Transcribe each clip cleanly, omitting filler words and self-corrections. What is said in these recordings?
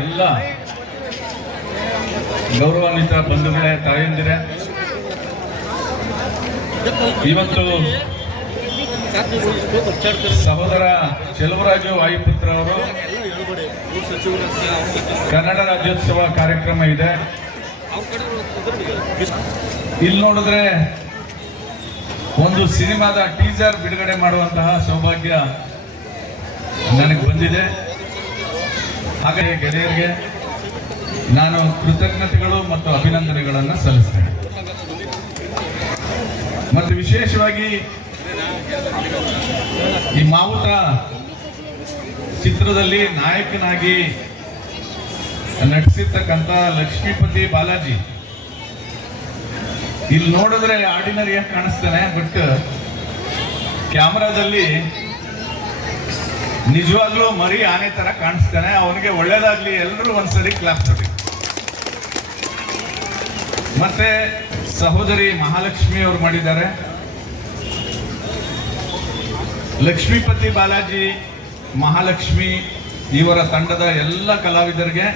ಎಲ್ಲ ಗೌರವಾನ್ವಿತ ಬಂಧುಗಳೇ, ತಾಯಂದಿರೇ, ಇವತ್ತು ಸಹೋದರ ಚೆಲುವರಾಜು ವಾಯುಪುತ್ರ ಅವರು ಕನ್ನಡ ರಾಜ್ಯೋತ್ಸವ ಕಾರ್ಯಕ್ರಮ ಇದೆ. ಇಲ್ಲಿ ನೋಡಿದ್ರೆ ಒಂದು ಸಿನಿಮಾದ ಟೀಸರ್ ಬಿಡುಗಡೆ ಮಾಡುವಂತಹ ಸೌಭಾಗ್ಯ ನನಗೆ ಬಂದಿದೆ. ಹಾಗೆ ಗೆಳೆಯರಿಗೆ ನಾನು ಕೃತಜ್ಞತೆಗಳು ಮತ್ತು ಅಭಿನಂದನೆಗಳನ್ನು ಸಲ್ಲಿಸ್ತೇನೆ. ಮತ್ತು ವಿಶೇಷವಾಗಿ ಈ ಮಾವುತ ಚಿತ್ರದಲ್ಲಿ ನಾಯಕನಾಗಿ ನಟಿಸಿರ್ತಕ್ಕಂಥ ಲಕ್ಷ್ಮೀಪತಿ ಬಾಲಾಜಿ ಇಲ್ಲಿ ನೋಡಿದ್ರೆ ಆರ್ಡಿನರಿಯಾಗಿ ಕಾಣಿಸ್ತಾನೆ, ಬಟ್ ಕ್ಯಾಮರಾದಲ್ಲಿ ನಿಜವಾಗ್ಲೂ ಮರಿ ಆನೆ ತರ ಕಾಣಿಸ್ತಾನೆ. ಅವನಿಗೆ ಒಳ್ಳೇದಾಗ್ಲಿ, ಎಲ್ಲರೂ ಒಂದ್ಸರಿ ಕ್ಲಾಪ್ ಕೊಡಿ. ಮತ್ತೆ ಸಹೋದರಿ ಮಹಾಲಕ್ಷ್ಮಿ ಅವರು ಮಾಡಿದ್ದಾರೆ. ಲಕ್ಷ್ಮೀಪತಿ ಬಾಲಾಜಿ, ಮಹಾಲಕ್ಷ್ಮಿ ಇವರ ತಂಡದ ಎಲ್ಲ ಕಲಾವಿದರಿಗೆ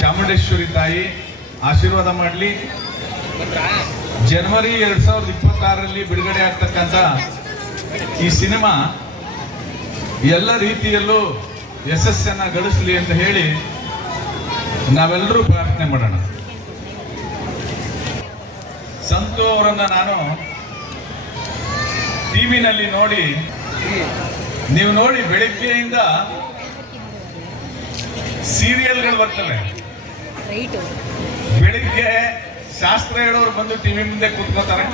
ಚಾಮುಂಡೇಶ್ವರಿ ತಾಯಿ ಆಶೀರ್ವಾದ ಮಾಡಲಿ. ಜನವರಿ 2026ರಲ್ಲಿ ಬಿಡುಗಡೆ ಆಗ್ತಕ್ಕಂಥ ಈ ಸಿನಿಮಾ ಎಲ್ಲ ರೀತಿಯಲ್ಲೂ ಯಶಸ್ಸನ್ನ ಗಳಿಸಲಿ ಅಂತ ಹೇಳಿ ನಾವೆಲ್ಲರೂ ಪ್ರಾರ್ಥನೆ ಮಾಡೋಣ. ಸಂತು ಅವರನ್ನ ನಾನು ಟಿವಿನಲ್ಲಿ ನೋಡಿ, ನೀವು ನೋಡಿ ಬೆಳಿಗ್ಗೆಯಿಂದ ಸೀರಿಯಲ್ಗಳು ಬರ್ತವೆ. ಬೆಳಿಗ್ಗೆ ಶಾಸ್ತ್ರ ಹೇಳೋರು ಬಂದು ಟಿವಿ ಮುಂದೆ ಕೂತ್ಕೋತಾರೆ.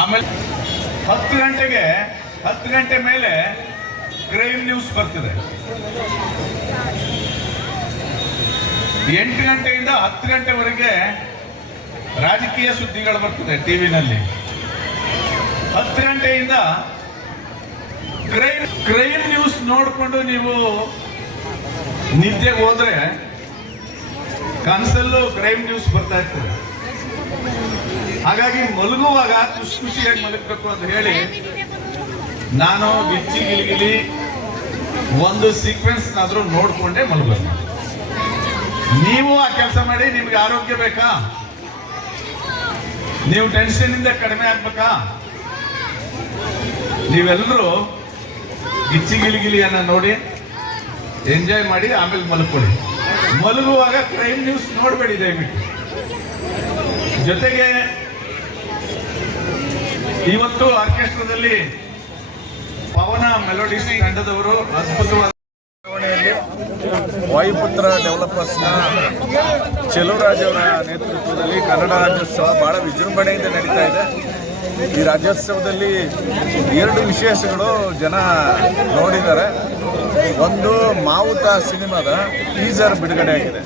ಆಮೇಲೆ 10 ಗಂಟೆ ಮೇಲೆ ಕ್ರೈಮ್ ನ್ಯೂಸ್ ಬರ್ತದೆ. 8 ಗಂಟೆಯಿಂದ 10 ಗಂಟೆವರೆಗೆ ರಾಜಕೀಯ ಸುದ್ದಿಗಳು ಬರ್ತದೆ ಟಿವಿನಲ್ಲಿ. 10 ಗಂಟೆಯಿಂದ ಕ್ರೈಮ್ ನ್ಯೂಸ್ ನೋಡಿಕೊಂಡು ನೀವು ನಿದ್ದೆಗೆ ಹೋದ್ರೆ ಕನಸಲ್ಲೂ ಕ್ರೈಮ್ ನ್ಯೂಸ್ ಬರ್ತಾ ಇರ್ತದೆ. ಹಾಗಾಗಿ ಮಲಗುವಾಗ ಖುಷಿಯಾಗಿ ಮಲಗಬೇಕು ಅಂತ ಹೇಳಿ ನಾನು ಗಿಚ್ಚಿ ಗಿಲಿಗಿಲಿ ಒಂದು ಸೀಕ್ವೆನ್ಸ್ ಆದ್ರೂ ನೋಡ್ಕೊಂಡೇ ಮಲಗಬೇಕು. ನೀವು ಆ ಕೆಲಸ ಮಾಡಿ. ನಿಮ್ಗೆ ಆರೋಗ್ಯ ಬೇಕಾ? ನೀವು ಟೆನ್ಷನ್ ಇಂದ ಕಡಿಮೆ ಆಗ್ಬೇಕಾ? ನೀವೆಲ್ಲರೂ ಗಿಚ್ಚಿ ಗಿಲಿಗಿಲಿಯನ್ನ ನೋಡಿ ಎಂಜಾಯ್ ಮಾಡಿ, ಆಮೇಲೆ ಮಲ್ಕೊಳ್ಳಿ. ಮಲಗುವಾಗ ಕ್ರೈಮ್ ನ್ಯೂಸ್ ನೋಡಬೇಡಿ ದಯವಿಟ್ಟು. ಜೊತೆಗೆ ಇವತ್ತು ಆರ್ಕೆಸ್ಟ್ರಾದಲ್ಲಿ ಪವನ ಮೆಲೋಡಿಸ್ ತಂಡದವರು ಅದ್ಭುತವಾದ ವಾಯುಪುತ್ರ ಡೆವಲಪರ್ಸ್ನ ಚೆಲುವರಾಜ್ ಅವರ ನೇತೃತ್ವದಲ್ಲಿ ಕನ್ನಡ ರಾಜ್ಯೋತ್ಸವ ಬಹಳ ವಿಜೃಂಭಣೆಯಿಂದ ನಡೀತಾ ಇದೆ. ಈ ರಾಜ್ಯೋತ್ಸವದಲ್ಲಿ 2 ವಿಶೇಷಗಳು ಜನ ನೋಡಿದ್ದಾರೆ. ಒಂದು, ಮಾವುತ ಸಿನಿಮಾದ ಟೀಸರ್ ಬಿಡುಗಡೆ ಆಗಿದೆ.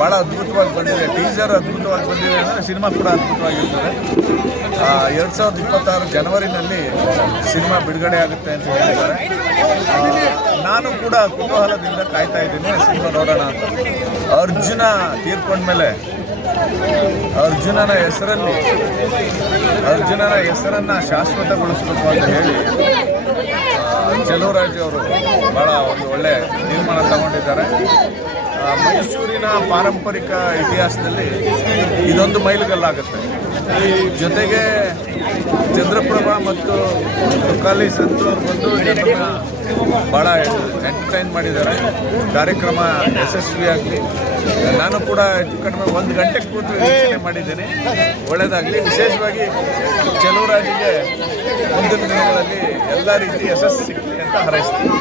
ಭಾಳ ಅದ್ಭುತವಾಗಿ ಬಂದಿದೆ. ಟೀಸರ್ ಅದ್ಭುತವಾಗಿ ಬಂದಿದೆ ಅಂದರೆ ಸಿನಿಮಾ ಕೂಡ ಅದ್ಭುತವಾಗಿರ್ತದೆ. 2026 ಜನವರಿನಲ್ಲಿ ಸಿನಿಮಾ ಬಿಡುಗಡೆ ಆಗುತ್ತೆ ಅಂತ ಹೇಳಿದ್ದಾರೆ. ನಾನು ಕೂಡ ಕುತೂಹಲದಿಂದ ಕಾಯ್ತಾ ಇದ್ದೀನಿ ಸಿನಿಮಾ ನೋಡೋಣ ಅಂತ. ಅರ್ಜುನ ತೀರ್ಕೊಂಡ್ಮೇಲೆ ಅರ್ಜುನನ ಹೆಸರನ್ನು ಶಾಶ್ವತಗೊಳಿಸಬೇಕು ಅಂತ ಹೇಳಿ ಚೆಲುವರಾಜ್ ಅವರು ಭಾಳ ಒಂದು ಒಳ್ಳೆ ತೀರ್ಮಾನ ತಗೊಂಡಿದ್ದಾರೆ. ಮೈಸೂರಿನ ಪಾರಂಪರಿಕ ಇತಿಹಾಸದಲ್ಲಿ ಇದೊಂದು ಮೈಲುಗಲ್ಲಾಗುತ್ತೆ. ಜೊತೆಗೆ ಚಂದ್ರಪ್ರಭಾ ಮತ್ತು ತುಕಾಲಿ ಸಂತು ಅವರು ಬಂದು ಜನರನ್ನ ಭಾಳ ಎಂಟರ್ಟೈನ್ ಮಾಡಿದ್ದಾರೆ. ಕಾರ್ಯಕ್ರಮ ಯಶಸ್ವಿಯಾಗಲಿ. ನಾನು ಕೂಡ ಹೆಚ್ಚು ಕಡಿಮೆ 1 ಗಂಟೆ ಕೂತು ವೀಕ್ಷಣೆ ಮಾಡಿದ್ದೇನೆ. ಒಳ್ಳೆಯದಾಗಲಿ. ವಿಶೇಷವಾಗಿ ಚೆಲುವರಾಜಿಗೆ ಮುಂದಿನ ದಿನಗಳಲ್ಲಿ ಎಲ್ಲ ರೀತಿ ಯಶಸ್ಸು ಸಿಗಲಿ ಅಂತ ಹಾರೈಸ್ತೀನಿ.